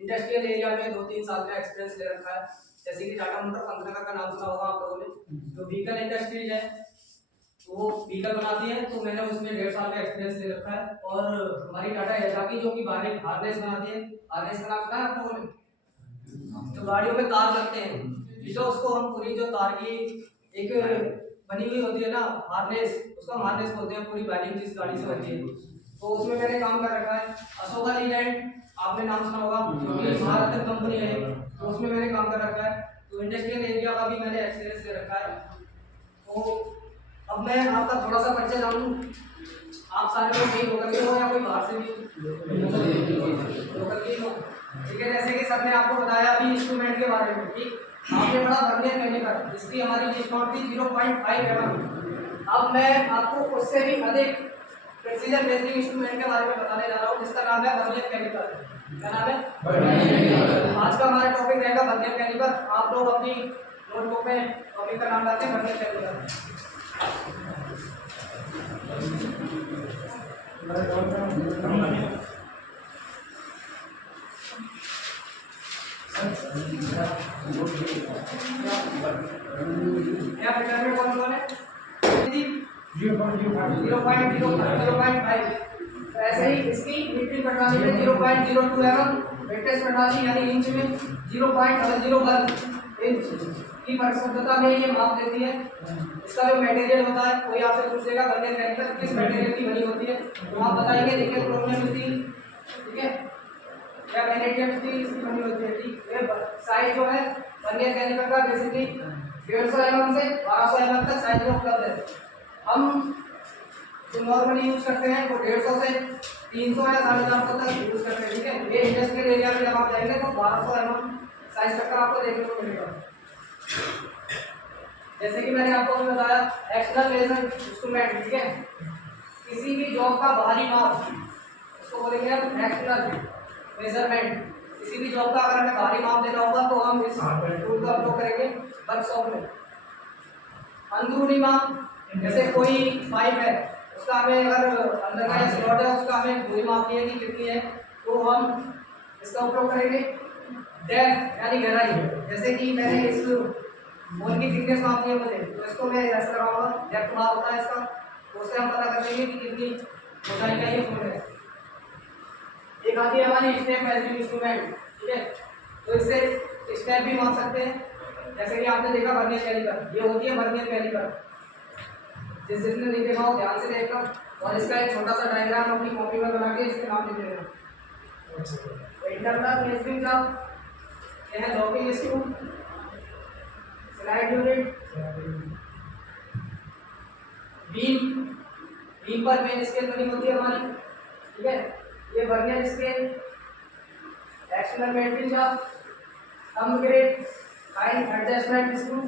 Industrial area में 2-3 साल का एक्सपीरियंस ले रखा है। जैसे कि टाटा मोटर पंखनगर का नाम सुना होगा आप लोगों ने, जो व्हीकल इंडस्ट्रीज है वो व्हीकल बनाती है, तो मैंने उसमें 1.5 साल का एक्सपीरियंस ले रखा है। और हमारी टाटा याजाकी जो कि बाहरी हार्नेस बनाती है, हार्नेस का नाम सुना है आप लोगों ने, जो गाड़ियों में तार लगते हैं, ठीक है, उसको हम पूरी जो तार की एक बनी हुई होती है ना हार्नेस, उसको हम हार्नेस बोलते हैं, पूरी वायरिंग जिस गाड़ी से बनती है, तो उसमें मैंने काम कर रखा है। अशोका लीलैंड आपने नाम सुना होगा, जो कि भारत कंपनी है, तो उसमें मैंने काम कर रखा है। तो इंडस्ट्रियल एरिया का भी मैंने एक्सपीरियंस ले रखा है। तो अब मैं आपका थोड़ा सा परिचय जानूं। आप सारे लोग यही लोकल के हो या कोई बाहर से भी लोकल के हो, ठीक है। जैसे कि सर ने आपको बताया अभी इंस्ट्रूमेंट के बारे में, ठीक, आपने पढ़ा वर्नियर कैलिपर, इसकी हमारी लिस्ट नोट थी 0.5 mm। अब मैं आपको उससे भी अधिक प्रेसीजन मेजरिंग इंस्ट्रूमेंट के बारे में बताने जा रहा हूँ, जिसका नाम है वर्नियर कैलिपर। क्या नाम है? Vernier caliper. आज का हमारा टॉपिक रहेगा वर्नियर कैलिपर। आप लोग अपनी नोटबुक में टॉपिक का नाम डालते हैं वर्नियर कैलिपर। क्या फिगर में कौन है? 0.5। ऐसे ही इसकी मीट्रिक प्रणाली में 0.02 mm, वेटेज प्रणाली यानी इंच में 0.01 इंच की परिशुद्धता में ये माप देती है। इसका जो मटेरियल होता है, कोई आपसे पूछेगा वर्नियर कैलिपर किस मटेरियल की बनी होती है, तो आप बताएंगे निकेल क्रोमियम स्टील, ठीक है, या मैग्नीशियम स्टील इसकी बनी होती है, ठीक। ये साइज जो है वर्नियर कैलिपर का बेसिकली 150 mm से 1200 mm तक साइज में उपलब्ध है। हम जो नॉर्मली यूज करते हैं वो 150 से 300 या 450 तक यूज करते हैं, ठीक है। ये इंडस्ट्रियल एरिया में जब आप जाएंगे तो 1200 mm साइज तक का आपको देखने को मिलेगा। जैसे कि मैंने आपको अभी बताया एक्सटर्नल मेजर इंस्ट्रूमेंट, ठीक है, किसी भी जॉब का बाहरी माप उसको बोलेंगे हम एक्सटर्नल मेजरमेंट। किसी भी जॉब का अगर हमें बाहरी माप देना होगा तो हम इस टूल का उपयोग करेंगे वर्कशॉप में। अंदरूनी माप, जैसे कोई पाइप है उसका हमें अगर अंदर का स्लॉट है उसका हमें दूरी मापनी है कि कितनी है, तो हम इसका उपयोग करेंगे। डेप्थ यानी गहराई, जैसे कि मैंने इस बोन की थिकनेस मापनी है मुझे, तो इसको मैं ऐसा लगाऊंगा, डेप्थ माप होता है इसका, तो उससे हम पता कर लेंगे कि कितनी ऊंचाई का ये बोन है। एक आती है हमारी स्टेप मेजरिंग इंस्ट्रूमेंट, ठीक है, तो इससे स्टेप भी माप सकते हैं। जैसे कि आपने देखा वर्नियर कैलिपर, ये होती है वर्नियर कैलिपर, जिसने नहीं देखा हो ध्यान से देखना, और इसका एक छोटा सा डायग्राम अपनी कॉपी में बना के इसके नाम लिख देना। तो इंटरनल मेजरिंग का ये है locking screw, slide unit, beam पर मेन स्केल बनी होती है हमारी, ठीक है, ये वर्नियर स्केल, एक्सटर्नल मेजरिंग का thumb grade, fine adjustment screw,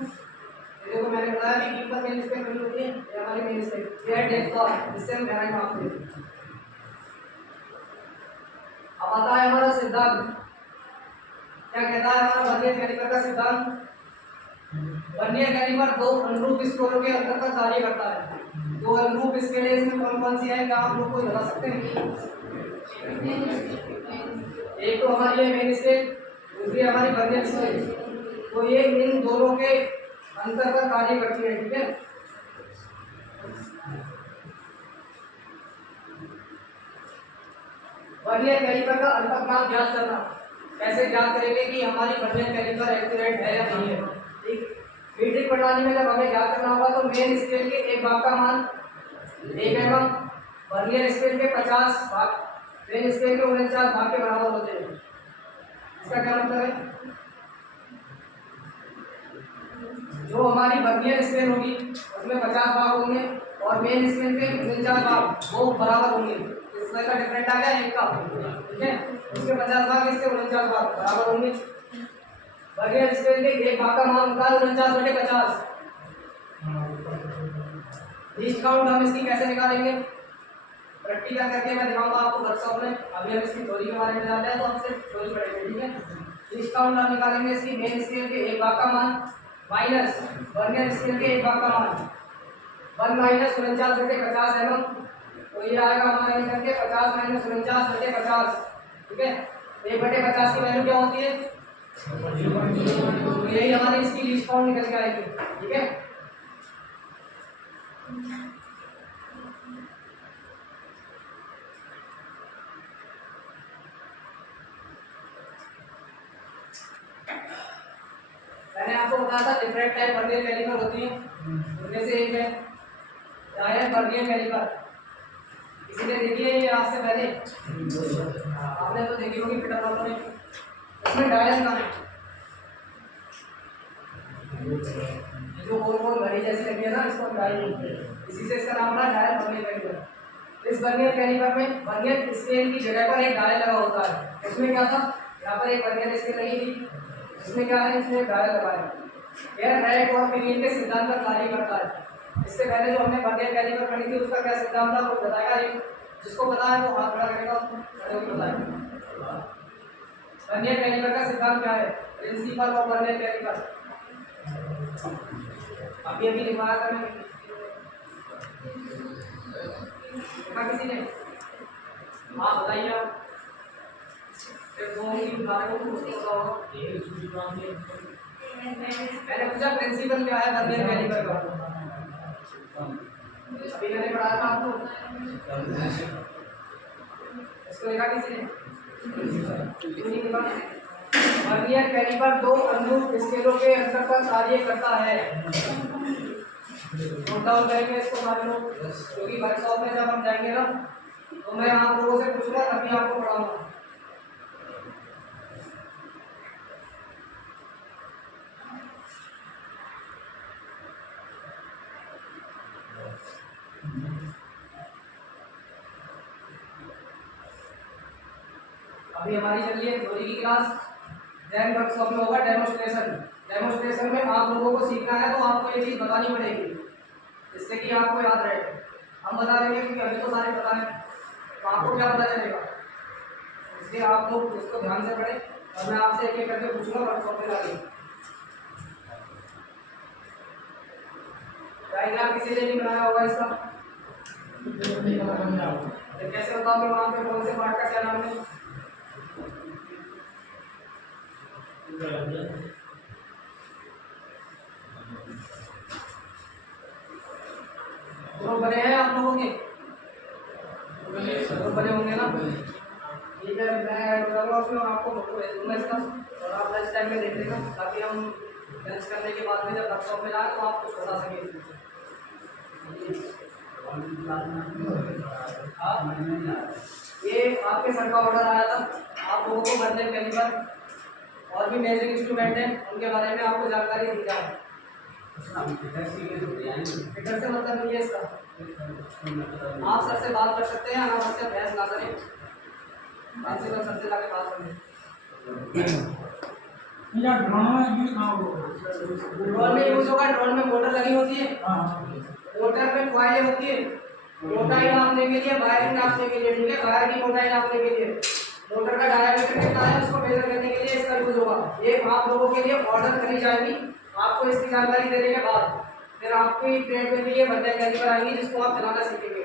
देखो मैंने बताया कि बीम पर मेन स्केल बनी होती है, ये हमारी मेन स्केल, ये है डेप्थ और इससे हम गहराई मापते हैं। अब आता है हमारा सिद्धांत। क्या कहता है हमारा वर्नियर कैलिपर का सिद्धांत? वर्नियर कैलिपर दो अनुरूप स्केलों के अंतर्गत कार्य करता है। दो अनुरूप स्केल इसमें कौन कौन सी है, क्या आप लोग को बता सकते हैं? एक तो हमारी है मेन स्केल, दूसरी हमारी वर्नियर स्केल, तो ये इन दोनों के अंतर्गत कार्य करती है, ठीक है। वर्नियर कैलिपर का अंतर्ज्ञान ज्ञात करना, कैसे ज्ञात करेंगे कि हमारी वर्नियर कैलिपर एक्यूरेट है या नहीं है, ठीक। मीट्रिक प्रणाली में जब हमें ज्ञात करना होगा तो मेन स्केल के एक भाग का मान 1 mm, वर्नियर स्केल के 50 भाग मेन स्केल के 49 भाग के बराबर होते हैं। इसका क्या मतलब है? जो हमारी वर्नियर स्केल होगी उसमें 50 भाग होंगे और मेन स्केल के 49 भाग वो बराबर होंगे। इसमें का डिफरेंट आ गया एक का, ठीक है, उसके 50 भाग इसके 49 भाग बराबर होंगे। वर्नियर स्केल के एक भाग का मान होता है 49/50। लीस्ट काउंट हम इसकी कैसे निकालेंगे, प्रैक्टिकल करके मैं दिखाऊंगा आपको वर्कशॉप में। अभी हम इसकी थ्योरी के बारे में जानते हैं तो हम सिर्फ थ्योरी पढ़ेंगे, ठीक है। लीस्ट काउंट हम निकालेंगे इसकी मेन स्केल के एक भाग का मान माइनस वर्नियर स्केल के एक भाग का मान 1 - 49/50 mm, तो ये आएगा हमारा निकल के 50 - 49/50, ठीक है। 1/50 की वैल्यू क्या होती है? यही हमारी इसकी लीस्ट काउंट निकल के आएगी। ठीक है, मैंने आपको बताया था डिफरेंट टाइप वर्नियर कैलिपर होती है, उनमें से एक है डायल वर्नियर कैलिपर। किसी ने देखी है ये आज से पहले? आपने तो देखी होगी फिटर वालों ने। इसमें डायल का है जो गोल गोल घड़ी जैसी लगी है ना, इसको डायल बोलते हैं, इसी से इसका नाम पड़ा डायल वर्नियर कैलिपर। इस वर्नियर कैलिपर में वर्नियर स्केल की जगह पर एक डायल लगा होता है। उसमें क्या था, यहाँ पर एक वर्नियर स्केल लगी थी, इसमें क्या है, इसमें डायल लगाया। यह रैक और पिनियन के सिद्धांत पर कार्य करता है। इससे पहले जो हमने वर्नियर कैलिपर पढ़ी थी उसका क्या सिद्धांत था वो बताएगा। जिसको पता है वो हाथ खड़ा करेगा, खड़े होकर बताएगा। वर्नियर कैलिपर का सिद्धांत क्या है, प्रिंसिपल ऑफ वर्नियर कैलिपर। अभी अभी लिखवाया था मैंने, लिखा किसी ने? हाँ बताइए आप। मैंने पूछा प्रिंसिपल क्या है वर्नियर कैलिपर का, अभी मैंने पढ़ाया था आपको, इसको लिखा किसी ने? वर्नियर कैलिपर दो अनुरूप स्केलों के अंतर पर कार्य करता है। नोट डाउन करेंगे इसको सारे लोग, क्योंकि वर्कशॉप में जब हम जाएंगे ना तो मैं आप लोगों से पूछूंगा तभी आपको पढ़ाऊंगा। अभी हमारी चल रही है थ्योरी की क्लास, देन वर्कशॉप में होगा डेमोस्ट्रेशन। डेमोस्ट्रेशन में आप लोगों को सीखना है तो आपको ये चीज़ बतानी पड़ेगी जिससे कि आपको याद रहे। हम बता देंगे क्योंकि अभी तो सारे पता है, तो आपको क्या पता चलेगा, इसलिए आप लोग इसको ध्यान से पढ़ें और मैं आपसे एक एक करके पूछूंगा वर्कशॉप में जाके। डायग्राम किसी ने भी बनाया होगा इसका, तो कैसे बताओगे वहाँ पे कौन से पार्ट का क्या नाम है? ग्रुप बने हैं आप लोगों के? ग्रुप बने होंगे ना? ठीक है, मैं करूँगा उसमें और आपको फोटो भेज दूँगा इसका, और आप लंच टाइम में देख लेना ताकि हम लंच करने के बाद में जब वर्कशॉप में जाए तो आप कुछ बता सकें। ये आपके सर का ऑर्डर आया था, आप लोगों को वर्नियर कैलिपर और भी मेजरिंग इंस्ट्रूमेंट हैं उनके बारे में आपको जानकारी दी जाए। फिटर से मतलब नहीं है इसका, आप सर से बात कर सकते हैं, अनावश्यक बहस ना करें, प्रिंसिपल सर से जाके बात करें। ड्रोन में यूज होगा, ड्रोन में मोटर लगी होती है, मोटर में कॉइलें होती है, मोटाई नापने के लिए, वायरिंग नापने के लिए, ठीक है, वायर की मोटाई नापने के लिए, मोटर का डायमीटर कितना है उसको मेजर करने के लिए इसका यूज होगा। ये आप लोगों के लिए ऑर्डर करी जाएगी, आपको इसकी जानकारी देने के बाद फिर आपकी ट्रेड में भी ये वर्नियर कैलिपर आएंगी जिसको आप चलाना सीखेंगे।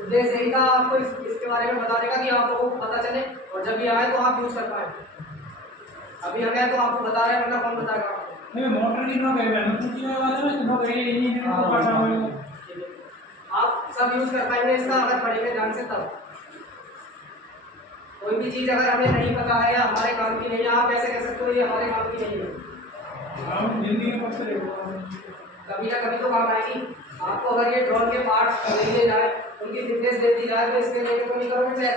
उद्देश्य यही था आपको इसके बारे में बताने का कि आप लोगों को पता चले और जब ये आए तो आप यूज कर पाए। अभी हमें तो आपको बता रहे हैं, वरना कौन बताएगा आपको? मोटर की नो गए आप सब यूज कर पाएंगे इसका अगर पढ़ेंगे ध्यान से तब। कोई भी चीज अगर हमें नहीं पता है या हमारे काम की नहीं है, आप कैसे कह सकते हो ये हमारे काम की नहीं है? कभी ना कभी तो काम आएगी। आपको अगर ये ड्रोन के पार्ट दे दिए जाए, उनकी फिटनेस दे दी जाए तो इसके लेके तो नहीं करोगे चेक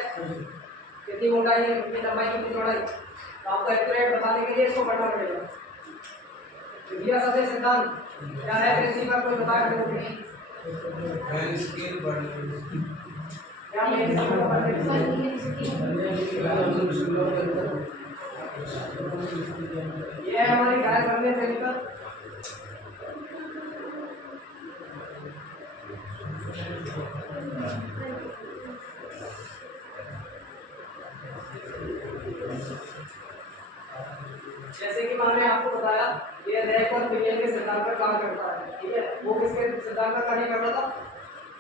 कितनी मोटाई है, कितनी लंबाई, कितनी चौड़ाई, तो आपको एक्यूरेट बताने के लिए इसको पढ़ना पड़ेगा। दिया सबसे सिद्धांत क्या है, प्रिंसिपल कोई बता कर ये है हमारी गाय बनने प्रिंसिपल। जैसे कि मैंने आपको बताया ये रैक और पिनियन के सिद्धांत पर काम करता है, ठीक है। वो किसके सिद्धांत पर कार्य कर रहा था?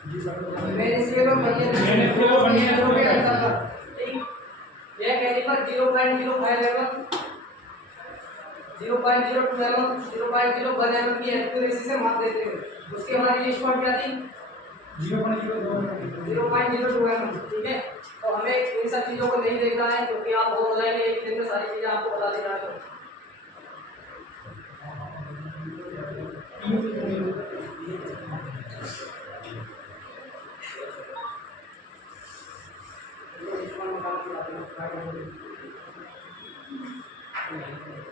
मेन स्केल और पिनियन के अंतर पर। ठीक, ये कैलिपर 0.05 mm, 0.02 mm, 0.01 mm की एक्यूरेसी से माप देते हैं। उसकी हमारी लिस्ट कौन क्या थी? 0.02 mm। ठीक है, तो हमें इन सब चीजों को नहीं देखना है क्योंकि आप बोर हो जाएंगे एक दिन में सारी चीजें आपको बता देना है।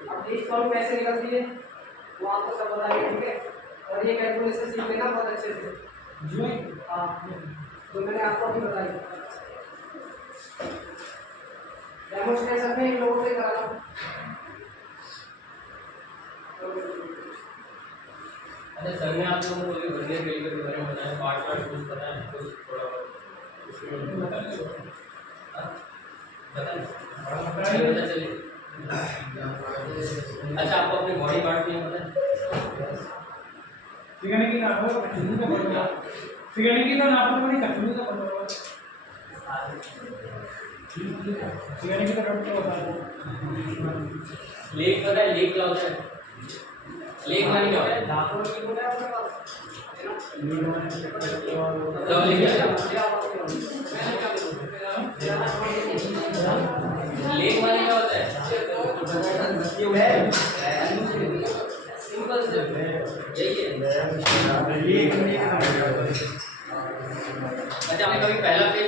अब लिस्ट कौन कैसे निकलती है वो आपको सब बताइए। ठीक है, और ये कैलकुलेशन सीख लेना बहुत अच्छे से। हाँ, तो मैंने आपको अभी बताई। डेमोन्स्ट्रेशन में इन लोगों से कराना। अच्छा सर ने आप लोगों को जो वर्नियर कैलिपर के बारे में बताया, पार्ट कुछ पता है कुछ थोड़ा उसमें बता दो। पता चले। अच्छा आपको अपने बॉडी पार्ट में पता है? फिगरने का हो कठिन का पड़ता है। फिगरने की तो नाप को नहीं कठिन का पड़ता है। फिगरने की तो डॉक्टर बता दो। लेग पता है? लेग क्या होता है? लेग माने क्या होता है? दांतों की बोला है आपके पास तो लेग क्या है? लेग माने क्या होता है? सिंपल से यही है। अच्छा आपने कभी पहला पेज